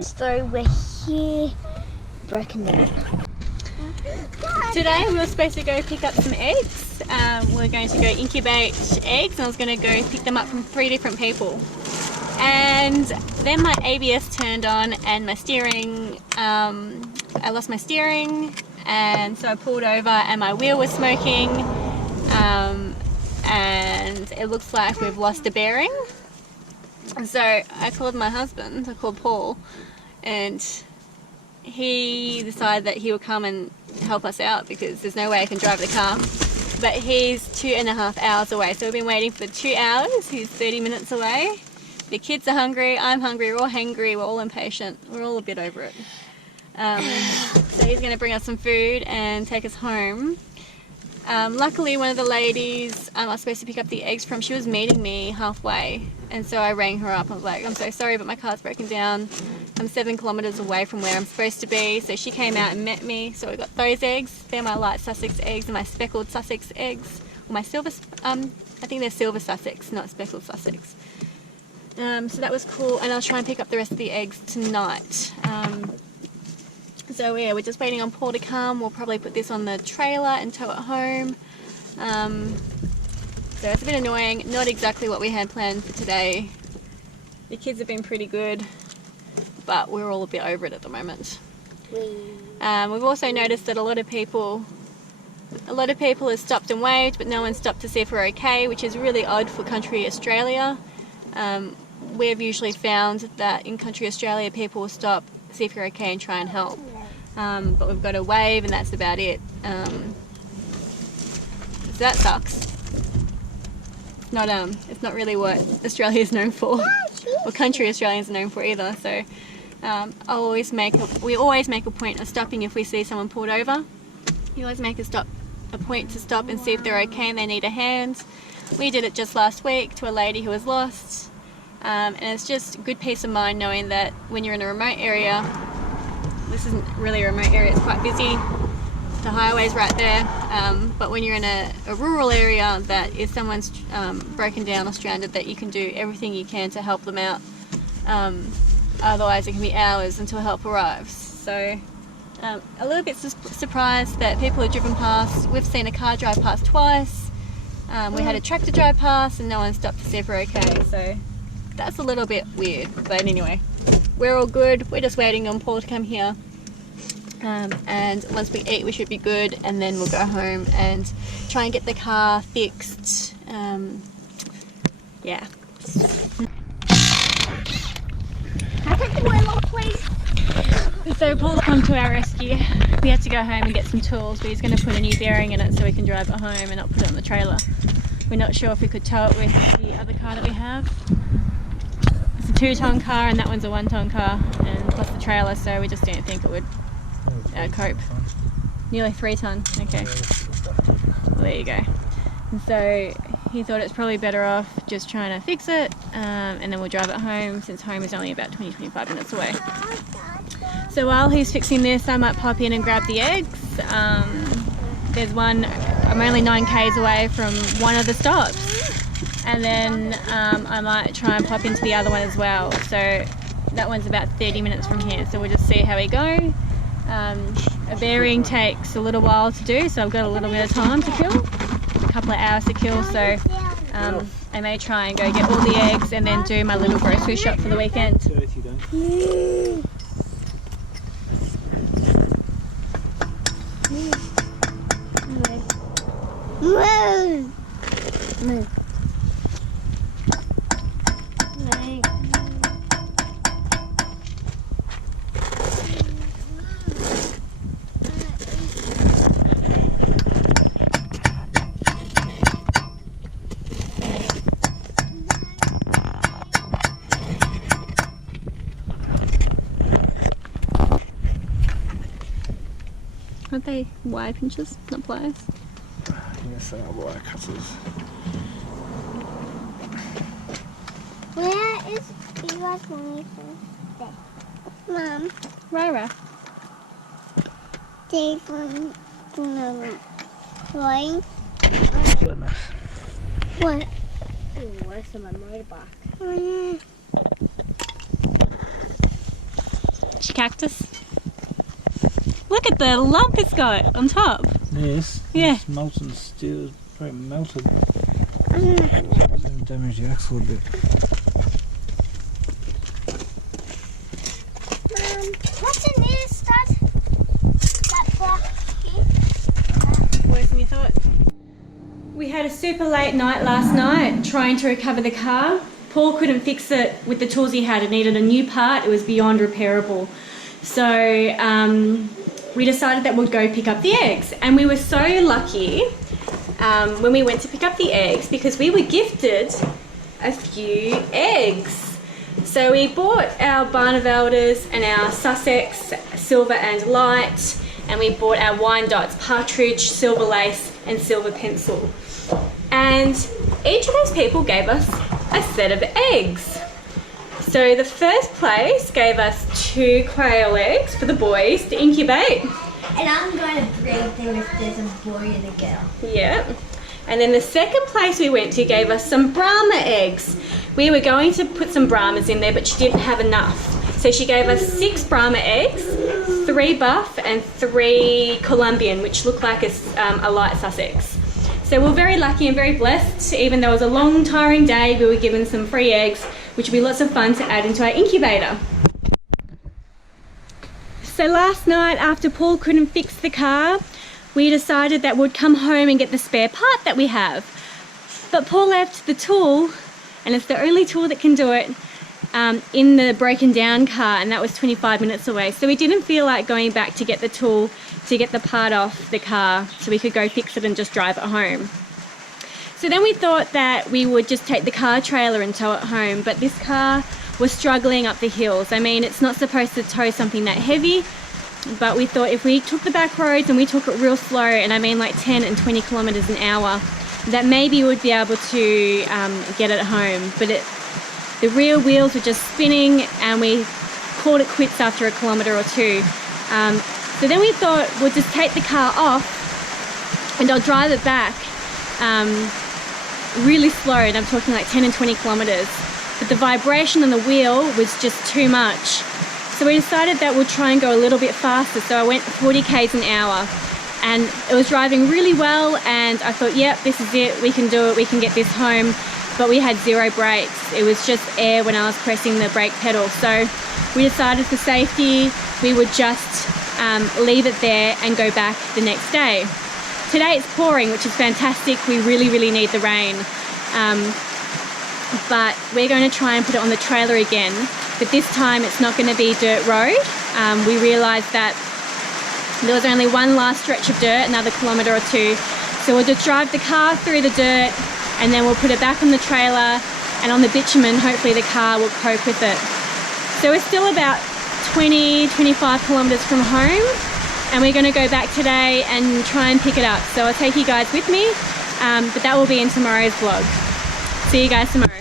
So we're here, broken down. Today we were supposed to go pick up some eggs. We're going to go incubate eggs, and I was going to go pick them up from 3 different people. And then my ABS turned on and my steering, I lost my steering, and so I pulled over and my wheel was smoking, and it looks like we've lost a bearing. So I called my husband, I called Paul, and he decided that he would come and help us out because there's no way I can drive the car. But he's 2.5 hours away, so we've been waiting for 2 hours. He's 30 minutes away. The kids are hungry, I'm hungry, we're all hangry, we're all impatient, we're all a bit over it. So he's going to bring us some food and take us home. Luckily one of the ladies I was supposed to pick up the eggs from, she was meeting me halfway, and so I rang her up. I was like, I'm so sorry but my car's broken down. I'm 7 kilometres away from where I'm supposed to be. So she came out and met me. So we got those eggs. They're my light Sussex eggs and my speckled Sussex eggs. Or my silver, I think they're silver Sussex, not speckled Sussex. So that was cool, and I'll try and pick up the rest of the eggs tonight. So yeah, we're just waiting on Paul to come. We'll probably put this on the trailer and tow it home. So it's a bit annoying, not exactly what we had planned for today. The kids have been pretty good, but we're all a bit over it at the moment. We've also noticed that a lot of people have stopped and waved, but no one stopped to see if we're okay, which is really odd for country Australia. We've usually found that in country Australia people will stop, see if you're okay and try and help. But we've got a wave and that's about it. So that sucks. It's not really what Australia is known for, or country Australia is known for either. So we always make a point of stopping if we see someone pulled over. We always make a point to stop and see if they're okay and they need a hand. We did it just last week to a lady who was lost, and it's just good peace of mind knowing that when you're in a remote area, this isn't really a remote area, it's quite busy, the highway's right there, but when you're in a rural area, that if someone's broken down or stranded, that you can do everything you can to help them out. Otherwise it can be hours until help arrives. So a little bit surprised that people have driven past. We've seen a car drive past twice. We had a tractor drive past and no one stopped to see if we're okay, so that's a little bit weird. But anyway, we're all good. We're just waiting on Paul to come here, and once we eat we should be good, and then we'll go home and try and get the car fixed. Yeah. Can I take the wheel off, please? So Paul's come to our rescue. We had to go home and get some tools, but he's going to put a new bearing in it so we can drive it home and not put it on the trailer. We're not sure if we could tow it with the other car that we have. It's a 2-ton car and that one's a 1-ton car, and plus the trailer, so we just didn't think it would cope. Nearly 3 ton, okay. Well, there you go. And so he thought it's probably better off just trying to fix it, and then we'll drive it home, since home is only about 20-25 minutes away. So while he's fixing this, I might pop in and grab the eggs. There's one, I'm only 9 k's away from one of the stops, and then I might try and pop into the other one as well. So that one's about 30 minutes from here, so we'll just see how we go. A bearing takes a little while to do, so I've got a little bit of time to kill, a couple of hours to kill, so I may try and go get all the eggs and then do my little grocery shop for the weekend. Aren't they wire pinches, not pliers? Yes, they are wire cutters. Where is you guys mommy from? Mom. Rara. They from flying. What? Worse than my motorbike. Oh, yeah. cactus. Look at the lump it's got on top. Yes. Yeah. It's molten steel, very melted. I'm not gonna. It's going to damage the axle a bit. What's in this, Dad? That black here? Worse than you thought. We had a super late night last night trying to recover the car. Paul couldn't fix it with the tools he had. It needed a new part. It was beyond repairable. So we decided that we'd go pick up the eggs. And we were so lucky when we went to pick up the eggs because we were gifted a few eggs. So we bought our Barnevelders and our Sussex Silver and Light, and we bought our Wyandottes Partridge, Silver Lace and Silver Pencil. And each of those people gave us a set of eggs. So the first place gave us 2 quail eggs for the boys to incubate. And I'm going to breed them if there's a boy and a girl. Yeah. And then the second place we went to gave us some Brahma eggs. We were going to put some Brahmas in there, but she didn't have enough. So she gave us 6 Brahma eggs, 3 buff and 3 Colombian, which look like a light Sussex. So we're very lucky and very blessed. Even though it was a long, tiring day, we were given some free eggs, which will be lots of fun to add into our incubator. So last night, after Paul couldn't fix the car, we decided that we'd come home and get the spare part that we have. But Paul left the tool, and it's the only tool that can do it, in the broken down car, and that was 25 minutes away. So we didn't feel like going back to get the tool to get the part off the car so we could go fix it and just drive it home. So then we thought that we would just take the car trailer and tow it home, but this car was struggling up the hills. I mean, it's not supposed to tow something that heavy, but we thought if we took the back roads and we took it real slow, and I mean like 10 and 20 kilometers an hour, that maybe we'd be able to get it home. But the rear wheels were just spinning, and we called it quits after a kilometer or 2. So then we thought we'll just take the car off and I'll drive it back really slow, and I'm talking like 10 and 20 kilometers. But the vibration on the wheel was just too much. So we decided that we'll try and go a little bit faster. So I went 40 k's an hour, and it was driving really well, and I thought, yep, this is it, we can do it, we can get this home. But we had 0 brakes. It was just air when I was pressing the brake pedal. So we decided for safety, we would just leave it there and go back the next day. Today it's pouring, which is fantastic. We really, really need the rain. But we're going to try and put it on the trailer again. But this time it's not going to be dirt road. We realised that there was only one last stretch of dirt, another kilometre or 2. So we'll just drive the car through the dirt, and then we'll put it back on the trailer, and on the bitumen, hopefully the car will cope with it. So we're still about 20-25 kilometres from home, and we're going to go back today and try and pick it up. So I'll take you guys with me, but that will be in tomorrow's vlog. See you guys tomorrow.